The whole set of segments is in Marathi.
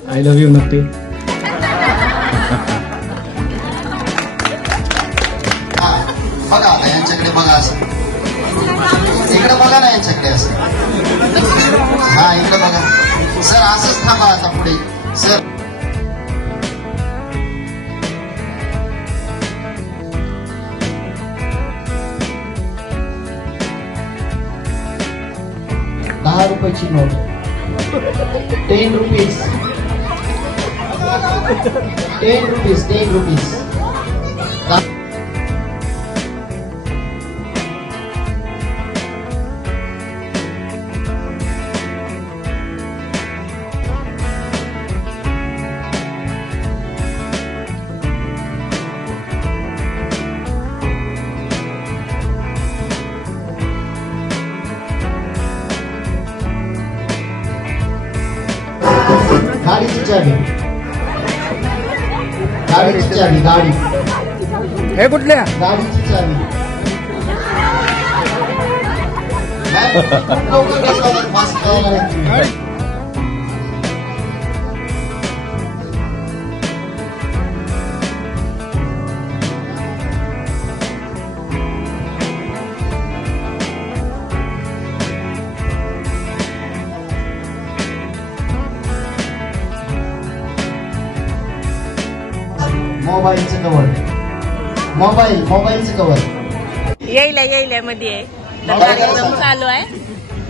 आय लव्ह यू नक्की. बघा आता यांच्याकडे बघा असं, इकडे बघा ना यांच्याकडे असं. हा इकडे बघा सर, असंच थांबा आता पुढे sir. ₹10 note, 10 rupees, 10 rupees, 10 rupees. गाडीची चावी, गाडीची चावी, गाडी हे कुठल्या गाडीची चावी. मोबाईलचं कवर, मोबाईलचं कवर येईल मध्ये कार्यक्रम चालू आहे.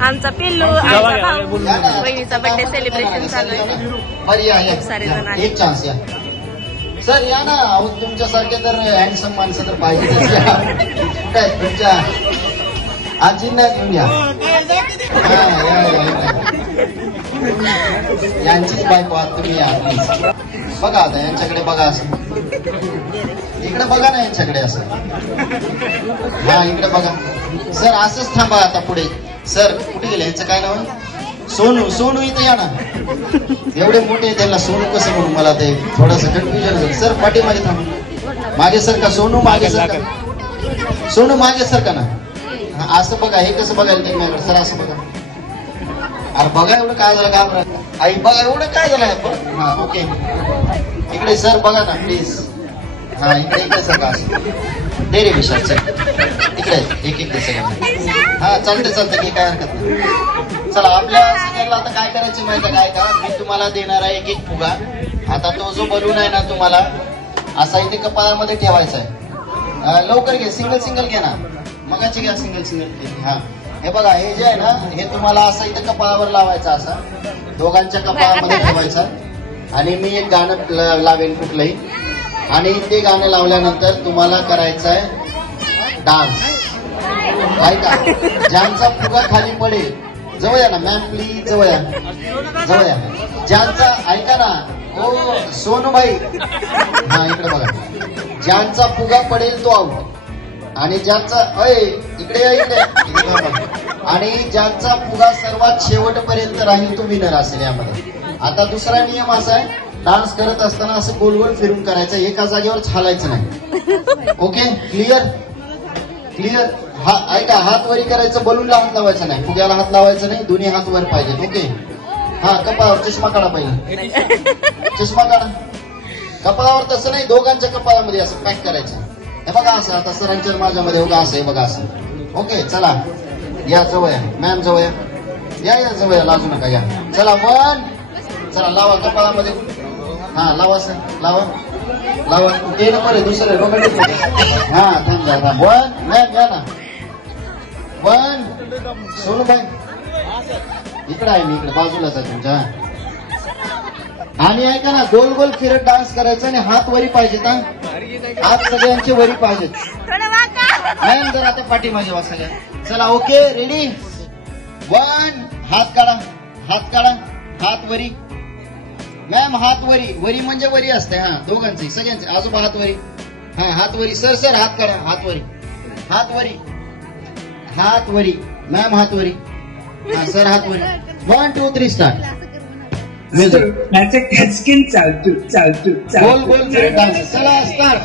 आमचा पिल्लू, आमचा भाऊ, बहिणीचा बर्थडे सेलिब्रेशन चालू आहे. खूप सारे जण आहेत. एक चान्स या सर, या ना. तुमच्यासारखे तर हँडसम माणसं तर पाहिजे. काय तुमच्या आजींना घेऊन या. यांचीच बायको आहात तुम्ही. या बघा आता यांच्याकडे बघा असं, इकडे बघा ना यांच्याकडे असं. हा इकडे बघा सर, असंच थांबा आता पुढे सर. कुठे गेले यांचं काय नाव आहे? सोनू. सोनू इथे या ना. एवढे मोठे त्यांना सोनू कसं म्हणून मला ते थोडस कन्फ्युजन झालं. सर पाठीमागे थांबा, मागे सर का सोनू, मागे सर का सोनू, मागे सर का ना. असं बघा, हे कसं बघायला ते माझ्याकडे सर, असं बघा. अरे बघा एवढं काय झालं का आई, बघा एवढं काय झालं. हा ओके, इकडे सर बघा ना प्लीज. हा इकडे इकडे सर का असं दे रे विशाल सर, इकडे एक एक सगळं. हा चालते की काय हरकत नाही. चला आपल्या सगळ्यांना आता काय करायचं माहिती काय का, मी तुम्हाला देणार आहे एक फुगा. आता तो जो बलून आहे ना तुम्हाला असा इथे कपाळामध्ये ठेवायचा आहे. लवकर घे, सिंगल घे ना. मगाची घ्या सिंगल. हा हे बघा, हे जे आहे ना हे तुम्हाला असं इथे कपाळावर लावायचं, असं दोघांच्या कपाळामध्ये ठेवायचं. आणि मी एक गाणं लावेन कुठलंही, आणि ते गाणं लावल्यानंतर तुम्हाला करायचं आहे डान्स. ऐका, ज्यांचा फुगा खाली पडेल जवळ या ना मॅम, प्लीज जवळ या. ज्यांचा ऐका ना, हो सोनूबाई, हा इकडे बघा. ज्यांचा फुगा पडेल तो आऊट, आणि ज्यांचा इकडे आणि ज्यांचा फुगा सर्वात शेवटपर्यंत राहील तो विनर असेल यामध्ये. आता दुसरा नियम असा आहे, डान्स करत असताना असं गोल गोल फिरून करायचं, एका जागेवर हालायचं नाही. Okay, clear. ऐका, हात वरी करायचं, बलूनला हात लावायचा नाही, फुग्याला हात लावायचा नाही, दोन्ही हात वर पाहिजे. ओके. हा कपाळावर चष्मा काढा पहिले, चष्मा काढा कपाळावर. तसं नाही, दोघांच्या कपाळामध्ये असं पॅक करायचं. हे बघा असं, आता सरांच्या माझ्यामध्ये बघा असं, हे बघा असं. ओके चला या, जवळ या मॅम, जवळ या जवळ या, लाजू नका या. चला वन, चला लावा कपाळामध्ये. हा लावा सर, लावा. ते नको रे, दुसरे रोमॅन्टिक. हा थांब. वन मॅम या ना. वन, सोनूबाई इकडे आहे, मी इकडे बाजूलाच आहे तुमच्या. आणि ऐका ना, गोल गोल फिरत डान्स करायचा आणि हात वरी पाहिजेत. हात सगळ्यांचे वरी पाहिजेत. मॅम जर आता पाठी माझ्या वा सगळ्या. चला ओके, रेडी. वन, हात काढा, हात वरी. मॅम हात वरी म्हणजे वरी असते. हा दोघांचे, सगळ्यांचे, आजोबा हात वरी. हा हात वरी. सर हात काढा, हात वरी. मॅम हात वरी. हा सर हात वरी. 1 2 3 स्टार्ट. कॅचकिन चालतो. गोल गोल फिरत डान्स. चला स्टार्ट.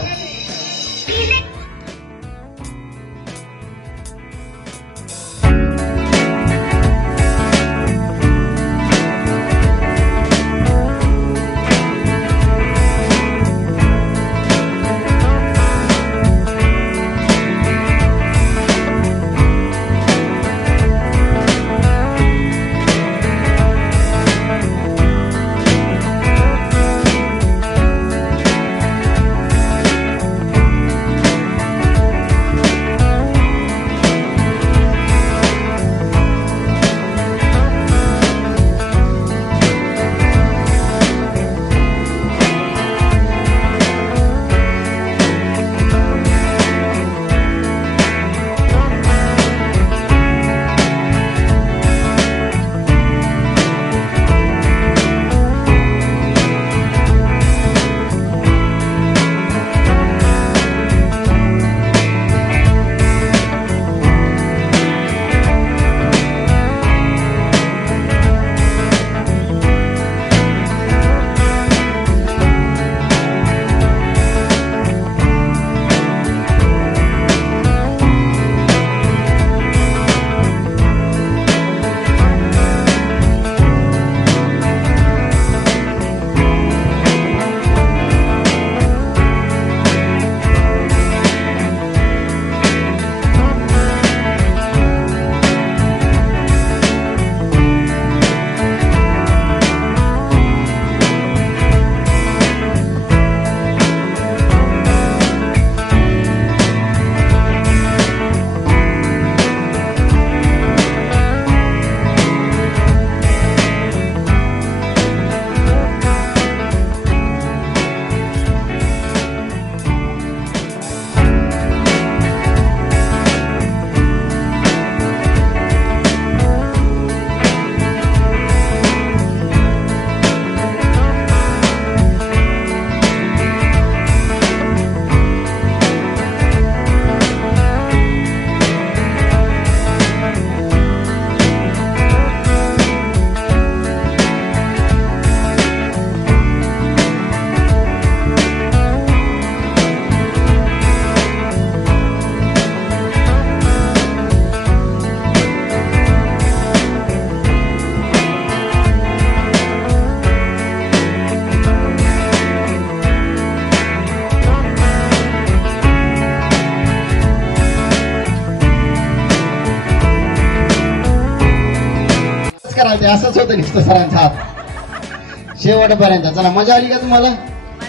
ते असंच होतं नुसतं सरांचा हात शेवटपर्यंत. चला मजा आली का तुम्हाला?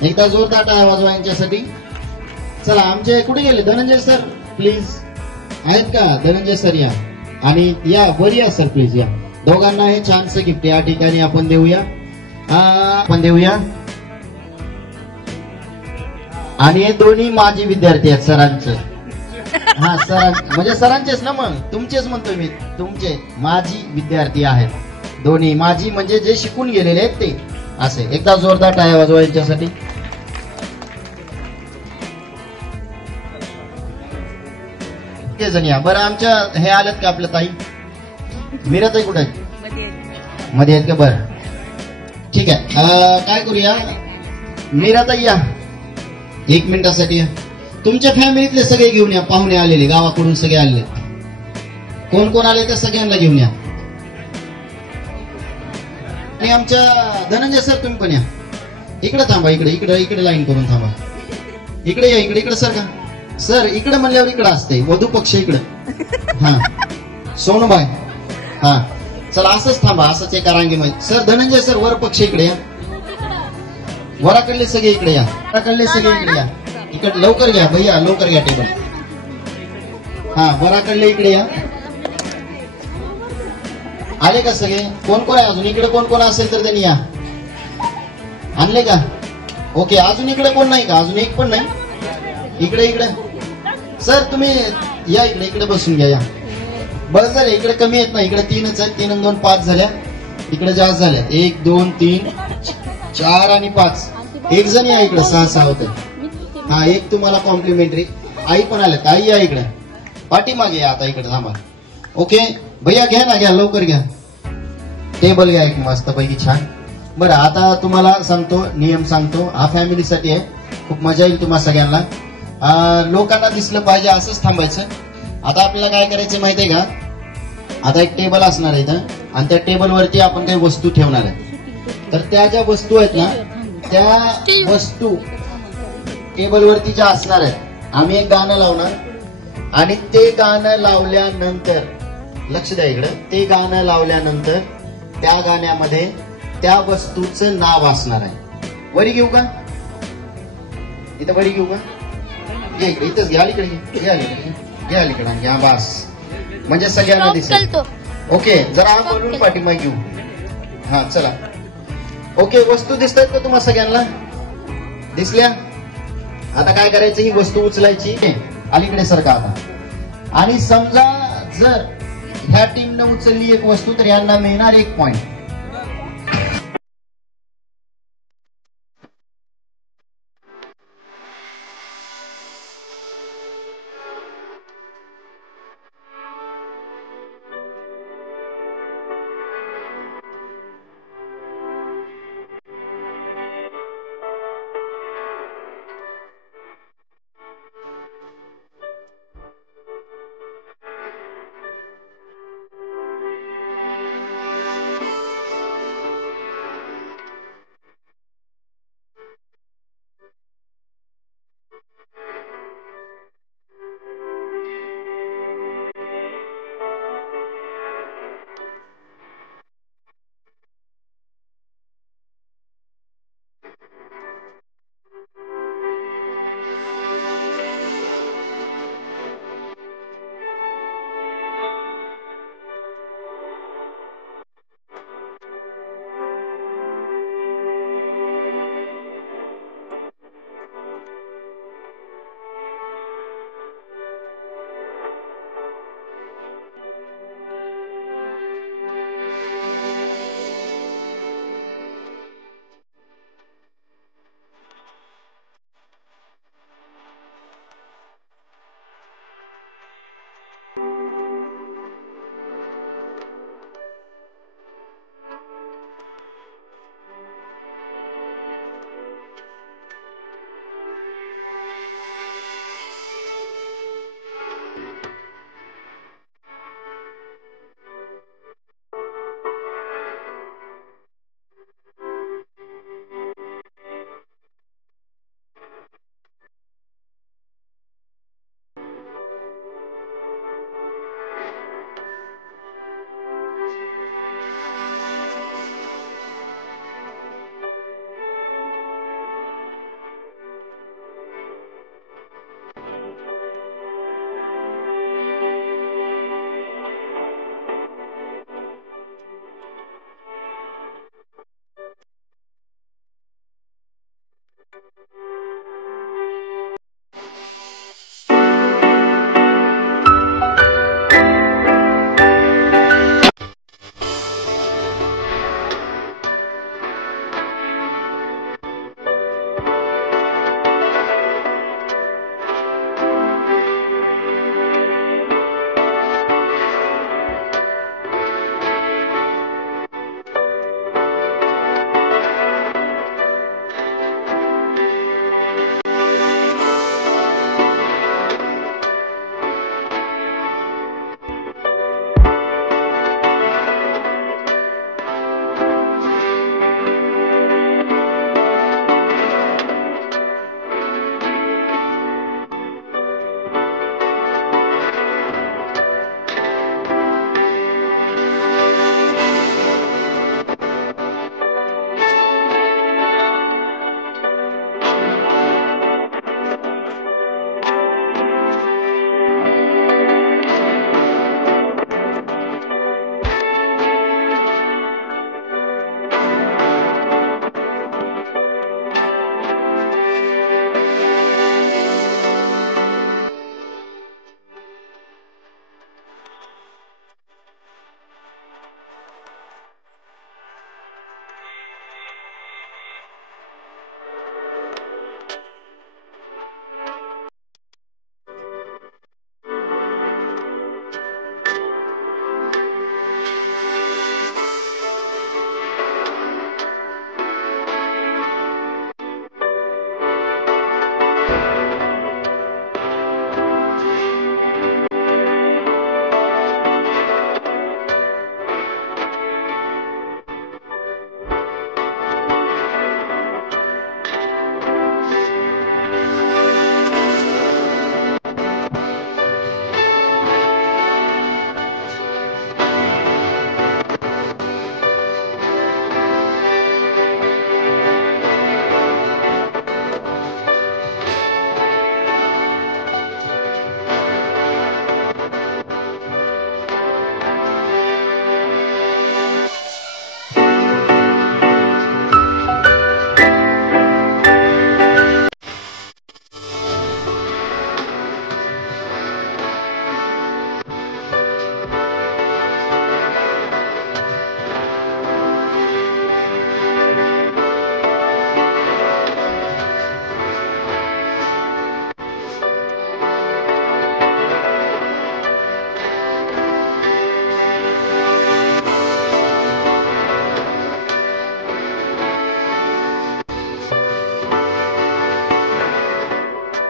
एकदा जोरदार टाळ्या वाजवा यांच्यासाठी. चला आमचे कुठे गेले? धनंजय सर प्लीज आहेत का? धनंजय सर या आणि या वर या सर प्लीज या. दोघांना हे छानसं गिफ्ट या ठिकाणी आपण देऊया. आणि हे दोन्ही माजी विद्यार्थी आहेत सरांचे. हा सर म्हणजे सरांचेच ना, मग तुमचेच म्हणतोय मी, तुमचे माजी विद्यार्थी आहेत दोन्ही. माजी म्हणजे जे शिकून गेलेले आहेत ते. असे एकदा जोरदार टाळ्या वाजवा यांच्यासाठी. ते जण या बरं. आमच्या हे आलेत का आपल्या ताई? मीराताई कुठे आहेत? मध्ये आहेत का? बरं ठीक आहे. काय करूया, मीराताई या एक मिनिटासाठी या. तुमच्या फॅमिलीतले सगळे घेऊन या. पाहुणे आलेले गावाकडून सगळे आलेले. कोण कोण आले ते सगळ्यांना घेऊन या. आणि आमच्या धनंजय सर तुम्ही पण या. इकडे थांबा, इकडे इकडे इकडे लाईन करून थांबा. इकडे या, इकडे इकडे सर का सर इकडे म्हणल्यावर इकडे असते वधू पक्ष इकडे. हा सोनूबाई हा चला असंच थांबा, असंच एका रांगेमध्ये. सर धनंजय सर वर पक्ष इकडे या. वराकडले सगळे इकडे या. वराकडले सगळे इकडे या. इकडे लवकर घ्या भैया, लवकर घ्या टेबल. हा वराकडले इकडे या. आले का सगळे? कोण कोण आहे अजून इकडे? कोण कोण असेल तर त्यांनी या. आणले का? ओके. अजून इकडे कोण नाही का? अजून एक पण नाही? इकडे इकडे सर तुम्ही या इकडे. इकडे बसून घ्या या. बस झाले. इकडे कमी आहेत ना, इकडे 3च आहेत. 3 आणि 2 5 झाल्या. इकडे जास्त झाल्या. 1 2 3 4 आणि 5. एक जण या इकडे. 6 6 होते. हा एक तुम्हाला कॉम्प्लिमेंटरी. आई पण आल्यात. आई या इकडे. पाठीमागे या आता. इकडे थांबा. ओके भैया घ्या ना, घ्या लवकर घ्या. टेबल घ्या एक मस्त पैकी छान. बरं आता तुम्हाला सांगतो, नियम सांगतो. हा फॅमिलीसाठी आहे. खूप मजा येईल तुम्हा सगळ्यांना. लोकांना दिसलं पाहिजे असंच थांबायचं. आता आपल्याला काय करायचं माहितीये का? आता एक टेबल असणार आहे इथं आणि त्या टेबलवरती आपण काही वस्तू ठेवणार आहे. तर त्या ज्या वस्तू आहेत ना, त्या वस्तू टेबलवरती ज्या असणार आहेत, आम्ही एक गाणं लावणार आणि ते गाणं लावल्यानंतर लक्ष द्या इकडं. ते गाणं लावल्यानंतर त्या गाण्यामध्ये त्या वस्तूचं नाव असणार आहे. वरी घेऊ का? इथं वरी घेऊ का? घे इकडे. इथंच घ्या. अलीकडे घे. अलीकडे घ्या. अलीकडे घ्या. बस म्हणजे सगळ्यांना दिसेल. ओके जरा बोलून पाठीमागे घेऊ. हा चला. ओके वस्तू दिसतात का तुम्हाला सगळ्यांना? दिसल्या? आता काय करायचं, ही वस्तू उचलायची. अलीकडे सरका आता. आणि समजा जर ह्या टीमनं उचलली एक वस्तू तर यांना मिळणार 1 पॉइंट.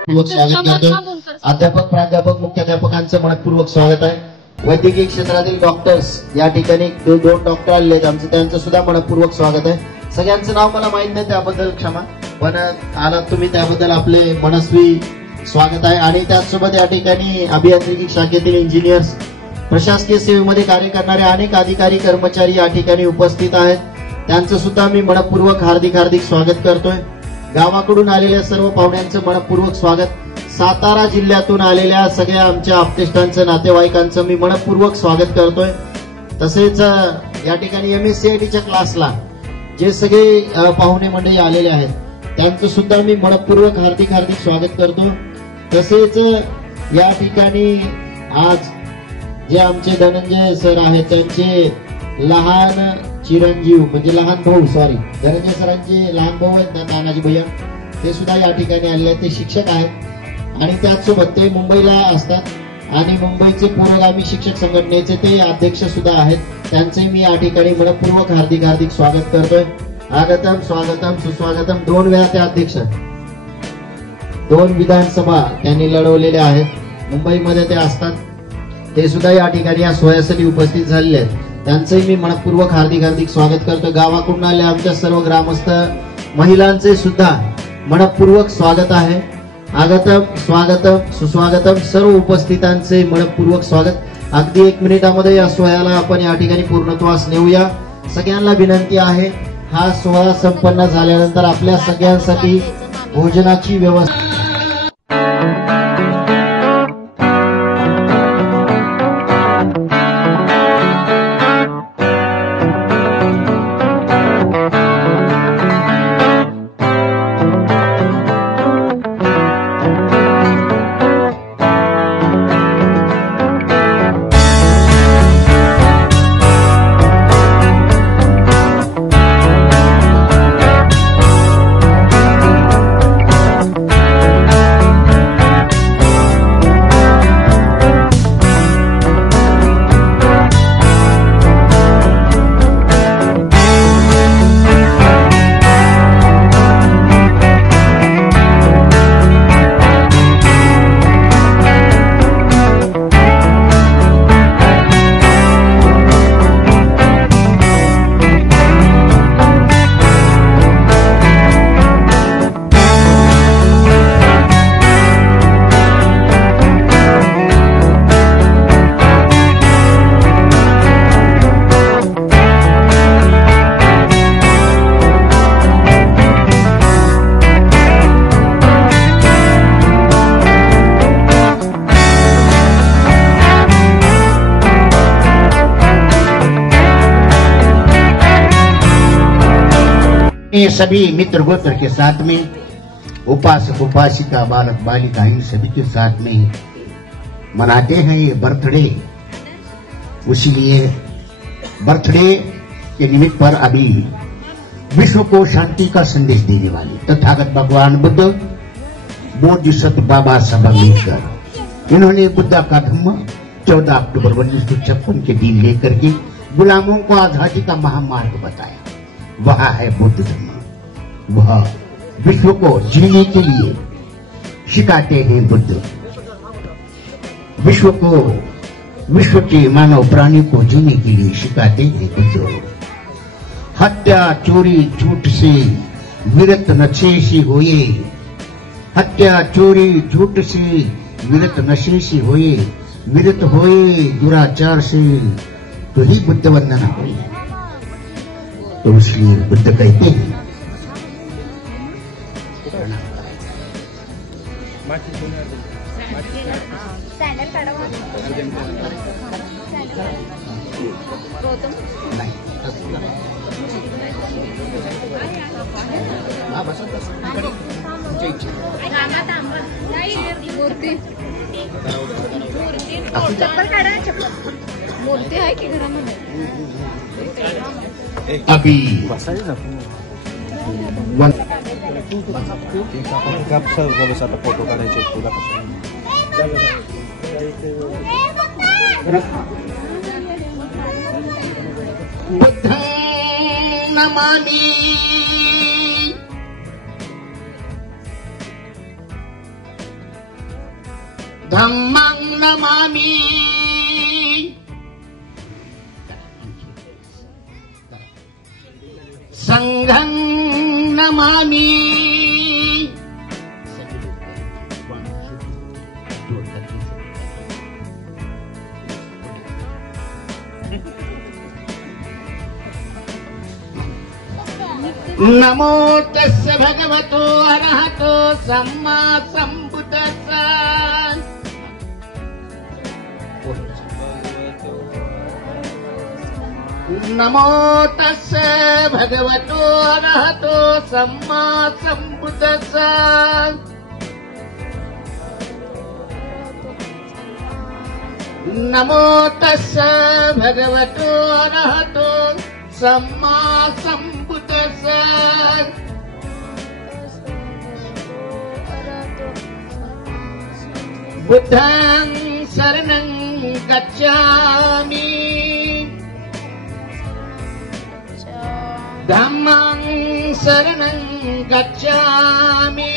पूर्वक स्वागत करतो। अध्यापक, प्राध्यापक, मुख्याध्यापकांचं मनपूर्वक स्वागत आहे। वैद्यकीय क्षेत्रातील डॉक्टर्स या ठिकाणी दोन डॉक्टर आले आमचं, त्यांचं सुद्धा मनपूर्वक स्वागत आहे। सगळ्यांचं नाव मला माहित नाही, त्याबद्दल क्षमा, पण आलात तुम्ही त्याबद्दल आपले मनस्वी स्वागत आहे। आणि त्याचसोबत या ठिकाणी अभियांत्रिकी शाखेतील इंजिनियर्स, प्रशासकीय सेवेमध्ये कार्य करणारे अनेक अधिकारी कर्मचारी या ठिकाणी उपस्थित आहेत, त्यांचं सुद्धा मी मनपूर्वक हार्दिक स्वागत करतोय। गावाकडून आलेल्या सर्व पाहुण्यांचं मनपूर्वक स्वागत। सातारा जिल्ह्यातून आलेल्या सगळ्या आमच्या आप्तेष्टांचं, नातेवाईकांचं मी मनपूर्वक स्वागत करतोय। तसेच या ठिकाणी MSCITच्या क्लासला जे सगळे पाहुणे मंडळी आलेले आहेत त्यांचं सुद्धा मी मनपूर्वक हार्दिक स्वागत करतो। तसेच या ठिकाणी आज जे आमचे धनंजय सर आहेत त्यांचे लहान चिरंजीव म्हणजे लहान भाऊ, धनंजय सरांचे लहान भाऊ आहेत ना, तानाजी भैया, ते सुद्धा या ठिकाणी आलेले आहेत। ते शिक्षक आहेत आणि त्याचसोबत ते मुंबईला असतात आणि मुंबईचे पुरोगामी शिक्षक संघटनेचे ते अध्यक्ष सुद्धा आहेत, त्यांचे मी या ठिकाणी मनपूर्वक हार्दिक स्वागत करतोय। आगतम स्वागतम सुस्वागतम। 2 वेळा ते अध्यक्ष, 2 विधानसभा त्यांनी लढवलेल्या आहेत, मुंबईमध्ये ते असतात, ते सुद्धा या ठिकाणी या सोहळ्यासाठी उपस्थित झालेले आहेत, त्यांचंही मी मनपूर्वक हार्दिक स्वागत करतो। गावाकडून आलेल्या आमच्या सर्व ग्रामस्थ महिलांचे सुद्धा मनपूर्वक स्वागत आहे। आगतम स्वागतम सुस्वागतम, सर्व उपस्थितांचे मनपूर्वक स्वागत। अगदी 1 मिनिटामध्ये या सोहळ्याला आपण या ठिकाणी पूर्णत्वास नेऊया। सगळ्यांना विनंती आहे, हा सोहळा संपन्न झाल्यानंतर आपल्या सगळ्यांसाठी भोजनाची व्यवस्था सभी मित्र गोत्र के साथ में, उपासक उपासिका बालक बालिका इन सभी के साथ में मनाते हैं ये बर्थडे। इसलिए बर्थडे के निमित्त पर अभी विश्व को शांति का संदेश देने वाले तथागत भगवान बुद्ध, बोधिसत्व बाबा साहब अम्बेडकर, इन्होंने बुद्धा का धम्म 14 अक्टूबर 1956 के दिन लेकर के गुलामों को आजादी का महामार्ग बताया। वह है बुद्ध धर्म, वह विश्व को जीने के लिए सिखाते हैं बुद्ध, विश्व के मानव प्राणी को जीने के लिए सिखाते हैं बुद्ध। हत्या चोरी झूठ से विरत नशे से होए, हत्या चोरी झूठ से विरत नशे से होए, विरत होए दुराचार से तो ही बुद्ध वंदना हुई। तो इसलिए बुद्ध कहते हैं मूर्ती आहे की घरामध्ये अभी फोटो काढायचे तुला बुद्धं नमामि। धम्मं नमामि संघं नमामि नमो तस्य भगवतो अरहतो सम्मा सम्बुद्धस्स नमो तस्य भगवतो अरहतो सम्मा सम्बुद्धस्स नमो तस्य भगवतो अरहतो सम्मा सम्बुद्धस्स बुद्धं शरणं गच्छामि धम्मं शरणं गच्छामि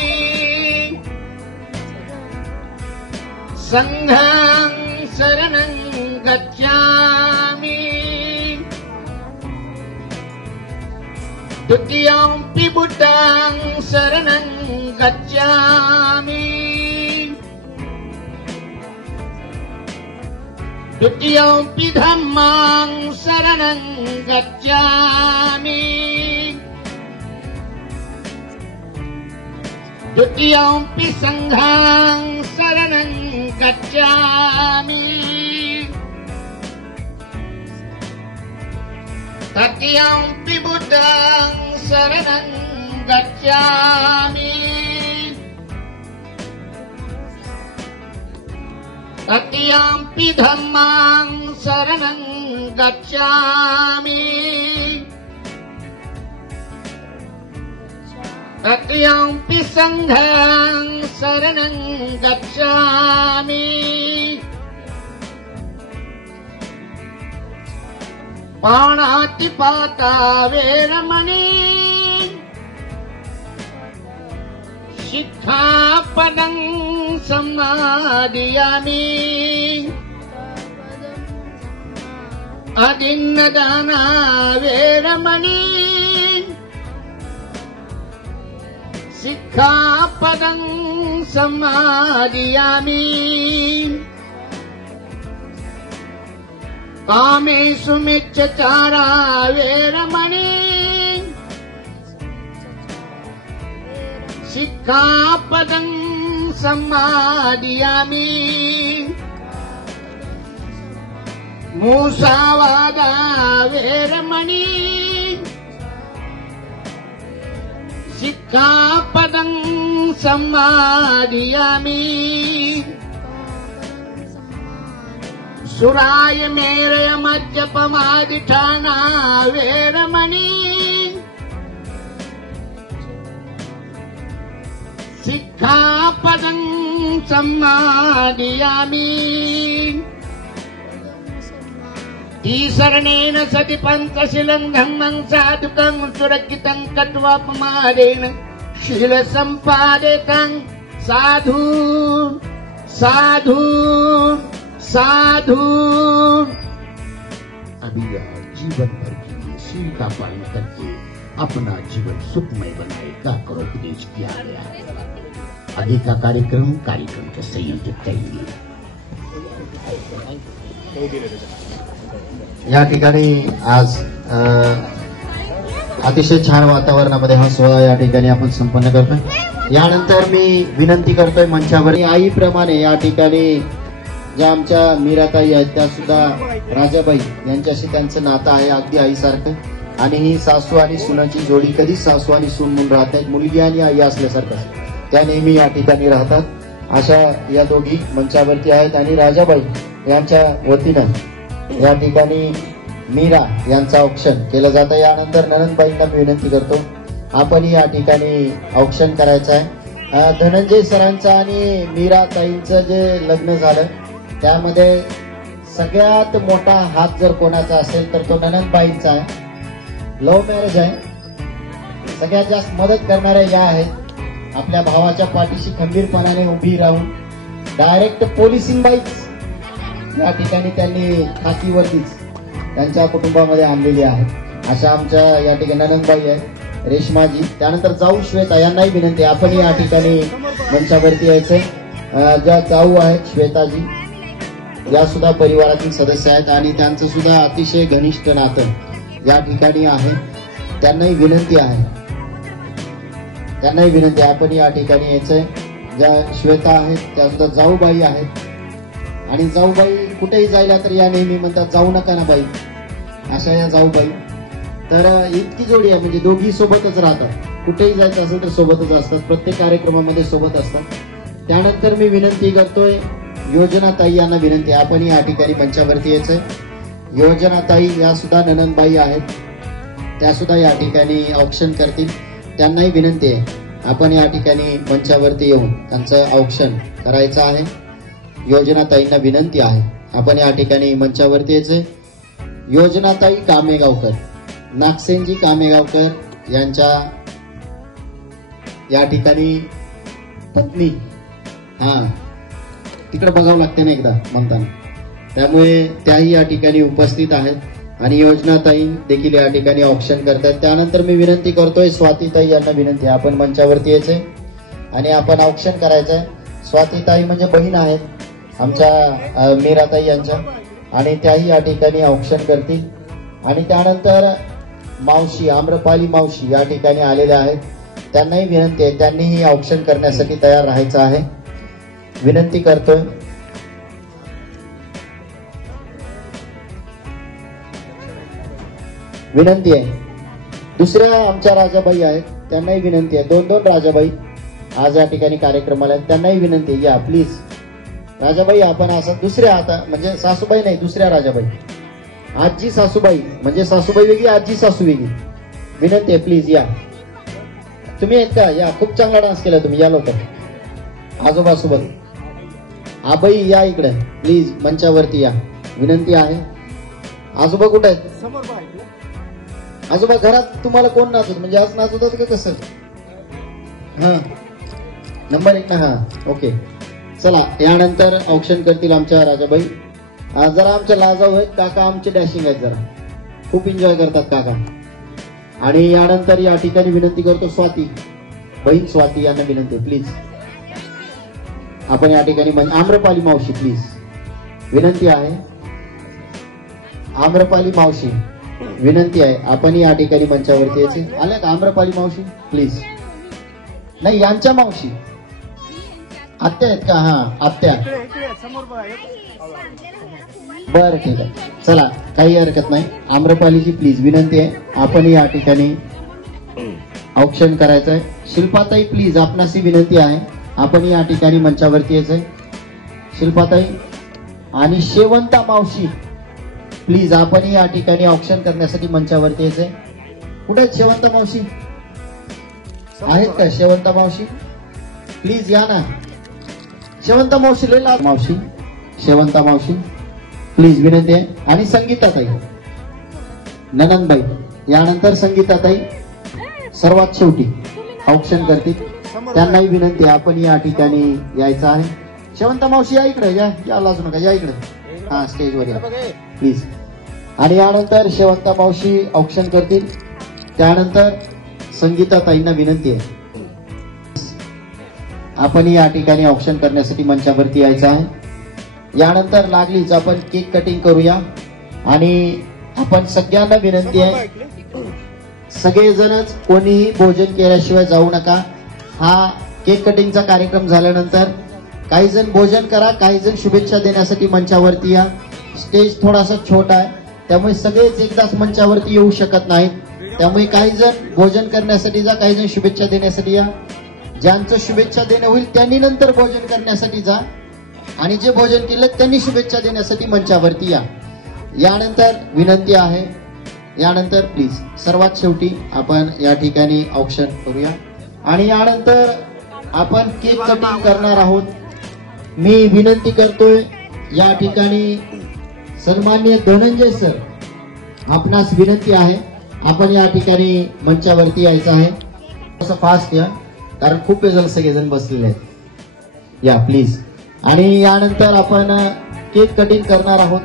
संघं शरणं गच्छामि द्वितीयंपि बुद्धं शरणं गच्छामि द्वितीयंपि धम्मं शरणं गच्छामि द्वितीयंपि संघं शरणं गच्छामि तृतीयंपि बुद्धं शरणं गच्छामि तृतीयंपि धम्मं शरणं गच्छामि तृतीयंपि संघं शरणं गच्छामि पाणातिपाता वेरमणि शिक्षापदं समादयामि अदिन्नदाना वेरमणि शिक्षापदं समादयामि कामेषु मिच्छाचारा वेरमणि शिक्षापदं समादयामि मूसावादा वेरमणि शिक्षापदं समादयामि सुराय मेरय मज्जपमादिठाना वेरमणि शिक्षापदं समादयामि ईशरणेन सति पंचशीलं धम्मं साधुकं सुरक्षितं कट्वापमादेन शीलसम्पादितं साधु साधु साधु। अभी जीवन भर के लिए शील का पालन करके अपना जीवन सुखमय बनाए का कर उपदेश किया गया है। आगे का कार्यक्रम के संयोजक करेंगे। या ठिकाणी आज अतिशय छान वातावरणामध्ये हा सोहळा या ठिकाणी आपण संपन्न करतोय। यानंतर मी विनंती करतोय मंचावर आईप्रमाणे या ठिकाणी ज्या आमच्या मीराताई आहेत त्या सुद्धा राजाबाई यांच्याशी त्यांचं नातं आहे अगदी आईसारखं, आणि ही सासू आणि सुनाची जोडी कधीच सासू आणि सून म्हणून राहत नाहीत, मुलगी आणि आई असल्यासारखं त्या नेहमी या ठिकाणी राहतात। अशा या दोघी मंचावरती आहेत आणि राजाबाई यांच्या वतीनं या ठिकाणी मीरा यांचा औक्षण केलं जातं। यानंतर ननंदबाईंना विनंती करतो आपण या ठिकाणी औक्षण करायचं आहे। धनंजय सरांचं आणि मीरा ताईंचं जे लग्न झालं त्यामध्ये सगळ्यात मोठा हात जर कोणाचा असेल तर तो ननंदबाईंचा आहे। लव्ह मॅरेज आहे। सगळ्यात जास्त मदत करणाऱ्या या आहेत, आपल्या भावाच्या पाठीशी खंबीरपणाने उभी राहून डायरेक्ट पोलिसिंग बाईच या ठिकाणी त्यांनी खाकीवरतीच त्यांच्या कुटुंबामध्ये आणलेली आहे. अशा आमच्या या ठिकाणी ननंदबाई आहे, रेश्माजी, त्यानंतर जाऊ श्वेता यांनाही विनंती आपण या ठिकाणी मंचावरती यायचंय. ज्या जाऊ आहेत श्वेताजी या सुद्धा परिवारातील सदस्य आहेत आणि त्यांचं सुद्धा अतिशय घनिष्ठ नातं या ठिकाणी आहे. त्यांनाही विनंती आहे आपण या ठिकाणी यायचंय. ज्या श्वेता आहेत त्या सुद्धा जाऊबाई आहेत आणि जाऊबाई कुठेही जायला तर या नेहमी म्हणतात जाऊ नका ना बाई, अशा या जाऊबाई. तर इतकी जोडी आहे म्हणजे दोघी सोबतच राहतात, कुठेही जायचं असेल तर सोबतच असतात, प्रत्येक कार्यक्रमामध्ये सोबत असतात. त्यानंतर मी विनंती करतोय योजनाताई यांना विनंती आहे आपण या ठिकाणी मंचावरती यायचंय. योजनाताई या सुद्धा ननंदबाई आहेत, त्या सुद्धा या ठिकाणी औक्षण करतील. त्यांनाही विनंती आहे आपण या ठिकाणी मंचावरती येऊन त्यांचं औक्षण करायचं आहे. योजनाताईंना विनंती आहे आपण या ठिकाणी मंचावरती यायचंय. योजनाताई कामेगावकर, नागसेनजी कामेगावकर यांच्या या ठिकाणी पत्नी, तिकडे बघावं लागते ना एकदा म्हणताना, त्यामुळे त्याही या ठिकाणी उपस्थित आहेत आणि योजनाताई देखील या ठिकाणी ऑप्शन करतात. त्यानंतर मी विनंती करतोय स्वातीताई यांना विनंती आपण मंचावरती यायचंय आणि आपण ऑप्शन करायचंय. स्वातीताई म्हणजे बहीण आहेत आमच्या मीराताई यांच्या आणि त्याही या ठिकाणी ऑप्शन करतील. आणि त्यानंतर मावशी आम्रपाली मावशी या ठिकाणी आलेल्या आहेत, त्यांनाही विनंती आहे त्यांनीही ऑप्शन करण्यासाठी तयार राहायचं आहे. विनंती करतोय. विनंती आहे. दुसऱ्या आमच्या राजाबाई आहेत, त्यांनाही विनंती आहे. दोन राजाबाई आज या ठिकाणी कार्यक्रमाला आहेत, त्यांनाही विनंती आहे या प्लीज. राजाबाई आपण असं दुसऱ्या आता म्हणजे सासूबाई नाही, दुसऱ्या राजाबाई, आजी सासूबाई म्हणजे सासूबाई वेगळी आजी सासू वेगळी. विनंती आहे प्लीज या. तुम्ही आहेत का? या, खूप चांगला डान्स केला तुम्ही, या लवकर. आजोबा सोबत आबाई या इकडे प्लीज मंचावरती या, विनंती आहे. आजोबा कुठे आहेत? आजोबा घरात तुम्हाला कोण नाचवत म्हणजे आज नाचवतात का कसं? नंबर 1 ना. ओके चला, यानंतर ऑप्शन करतील आमच्या राजाबाई. जरा आमच्या लाजाऊ आहेत काका, आमचे डॅशिंग आहेत, जरा खूप एन्जॉय करतात काका. आणि यानंतर या ठिकाणी विनंती करतो स्वाती, बहीण स्वाती यांना विनंती प्लीज आपण या ठिकाणी. आम्रपाली मावशी प्लीज, विनंती आहे. आम्रपाली मावशी विनंती आहे आपण या ठिकाणी मंचावरती यायचे. आल्या का आम्रपाली मावशी प्लीज? नाही, यांच्या मावशी आत्या आहेत का? आत्या. बरं ठीक आहे, चला काही हरकत नाही. आम्रपालीची प्लीज विनंती आहे आपण या ठिकाणी औक्षण करायचं आहे. शिल्पाताई प्लीज आपणाशी विनंती आहे आपण या ठिकाणी मंचावरती यायचंय. शिल्पाताई आणि शेवंता मावशी प्लीज आपण या ठिकाणी ऑप्शन करण्यासाठी मंचावरती यायचंय. कुठे आहेत शेवंता मावशी? आहेत का शेवंता मावशी? प्लीज या ना. शेवंता मावशी लई मावशी, शेवंता मावशी प्लीज विनंती आहे. आणि संगीताताई ननंदबाई, यानंतर संगीताताई सर्वात शेवटी ऑप्शन करतील, त्यांनाही विनंती आहे आपण या ठिकाणी यायचं आहे. शेवंता मावशी या इकडे, या लाजू नका, या इकडे स्टेजवर या प्लीज. आणि यानंतर शेवंता मावशी ऑप्शन करतील. त्यानंतर संगीताताईंना विनंती आहे आपण या ठिकाणी ऑप्शन करण्यासाठी मंचावरती यायचं आहे. यानंतर लागलीच आपण केक कटिंग करूया. आणि आपण सगळ्यांना विनंती आहे सगळेजणच कोणीही भोजन केल्याशिवाय जाऊ नका. हा केक कटिंगचा कार्यक्रम झाल्यानंतर काही जण भोजन करा, काही जण शुभेच्छा देण्यासाठी मंचावरती या. स्टेज थोडासा छोटा आहे त्यामुळे सगळेच एकदाच मंचावरती येऊ शकत नाहीत, त्यामुळे काही जण भोजन करण्यासाठी जा, काही जण शुभेच्छा देण्यासाठी या. ज्यांचं शुभेच्छा देणं होईल त्यांनी नंतर भोजन करण्यासाठी जा आणि जे भोजन केलं त्यांनी शुभेच्छा देण्यासाठी मंचावरती या. यानंतर विनंती आहे, यानंतर प्लीज सर्वात शेवटी आपण या ठिकाणी ऑप्शन करूया. आणि यानंतर आपण केक कटिंग करणार आहोत. मी विनंती करतोय या ठिकाणी सन्माननीय धनंजय सर आपणास विनंती आहे आपण या ठिकाणी मंचावरती यायचं आहे. असं फास्ट या कारण खूप वेळ झालं सगळेजण बसलेले आहेत. या प्लीज आणि यानंतर आपण केक कटिंग करणार आहोत.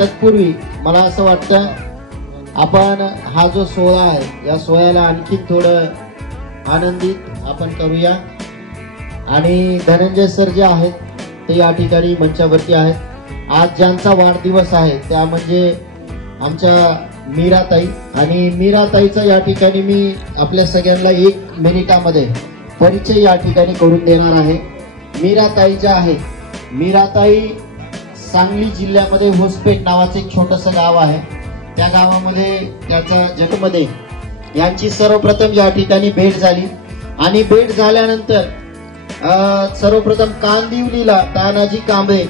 तत्पूर्वी मला असं वाटतं आपण हा जो सोहळा आहे या सोहळ्याला आणखी थोडं आनंदित आपण करूया. आणि धनंजय सर जे आहेत ते या ठिकाणी मंचावरती आहेत. आज ज्यांचा वाढदिवस आहे त्या म्हणजे आमच्या मीराताई. आणि मीराताईचा या ठिकाणी मी आपल्या सगळ्यांना 1 मिनिटामध्ये परिचय या ठिकाणी करून देणार आहे. मीराताई ज्या आहेत, मीराताई सांगली जिल्ह्यामध्ये होसपेठ नावाचं एक छोटंसं गाव आहे. त्या गावामध्ये त्याचा जन्मदे यांची सर्वप्रथम या ठिकाणी भेट झाली. आणि भेट झाल्यानंतर सर्वप्रथम कांदिवलीला तानाजी कांबळे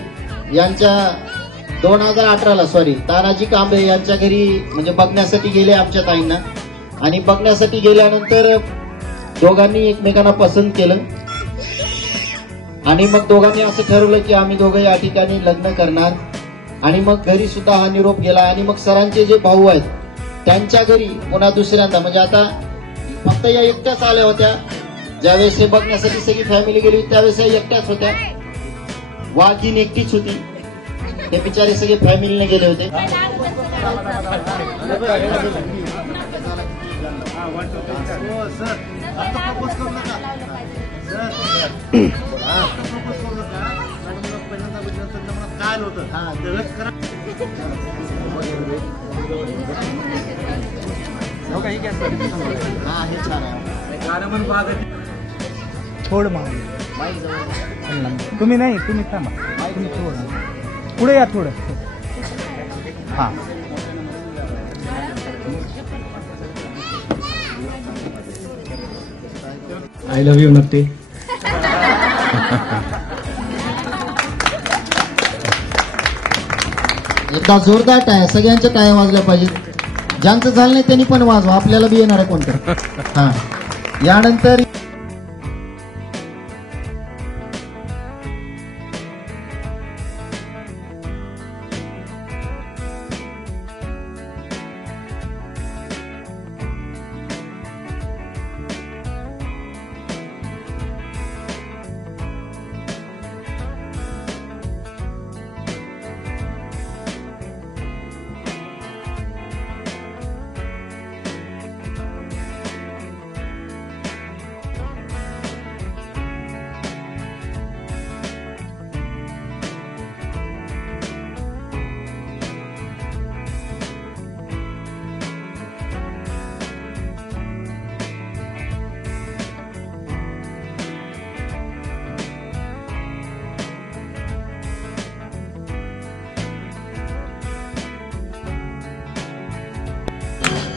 यांच्या 2018 तानाजी कांबळे यांच्या घरी म्हणजे बघण्यासाठी गेले आमच्या ताईंना. आणि बघण्यासाठी गेल्यानंतर दोघांनी एकमेकांना पसंत केलं. आणि मग दोघांनी असं ठरवलं की आम्ही दोघं या ठिकाणी लग्न करणार. आणि मग घरी सुद्धा हा निरोप गेला. आणि मग सरांचे जे भाऊ आहेत त्यांच्या घरी पुन्हा दुसऱ्यांदा म्हणजे आता फक्त या एकट्याच आल्या होत्या. ज्यावेळेस हे बघण्यासाठी सगळी फॅमिली गेली त्यावेळेस या एकट्याच होत्या. वाघीण एकटीच होती. ते बिचारे सगळे फॅमिलीने गेले होते. थोडं तुम्ही नाही, तुम्ही थांबा, तुम्ही थोडं पुढे या थोडं. हा आय लव्ह यू नक्की. एकदा जोरदार टाळ्या, सगळ्यांच्या टाळ्या वाजल्या पाहिजेत. ज्यांचं झालं नाही त्यांनी पण वाजवा, आपल्याला बी येणार आहे कोणतं. हा यानंतर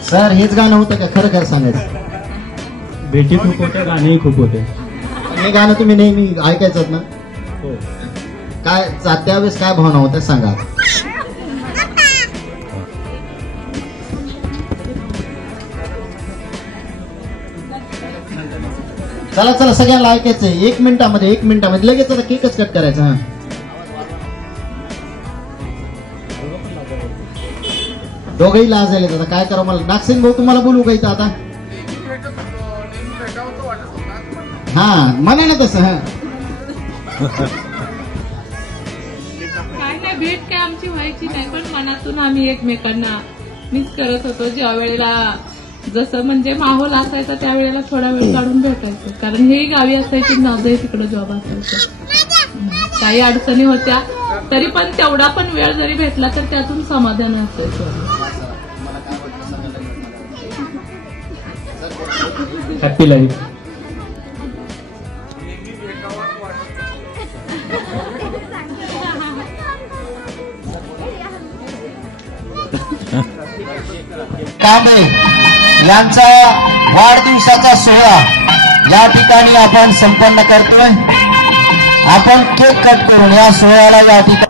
सर हेच गाणं होतं का? खरं खरं सांगायचं. भेटी खूप होत्या, गाणेही खूप होते. हे गाणं तुम्ही नेहमी ऐकायचं ना? काय त्यावेळेस काय भावना होत्या सांगा. चला चला सगळ्यांना ऐकायचंय. 1 मिनिटामध्ये लगेच आता केकच कट करायचा. हा दोघंही लाज झाले. आता काय करावं मला. नागसेन भाऊ तुम्हाला बोलू का इथं आता? हा म्हणा ना तसं. हा काय नाही, भेट काय आमची व्हायची नाही पण मनातून आम्ही एकमेकांना मिस करत होतो. ज्या वेळेला जसं म्हणजे माहोल असायचा त्यावेळेला थोडा वेळ काढून भेटायचं. कारण हे गावी असायची, माझंही तिकडे जॉब असायचं. काही अडचणी होत्या तरी पण तेवढा पण वेळ जरी भेटला तर त्यातून समाधान असायचं. Happy life. कांबळे यांचा वाढदिवसाचा सोहळा या ठिकाणी आपण संपन्न करतोय. आपण केक कट करून या सोहळ्याला या ठिकाणी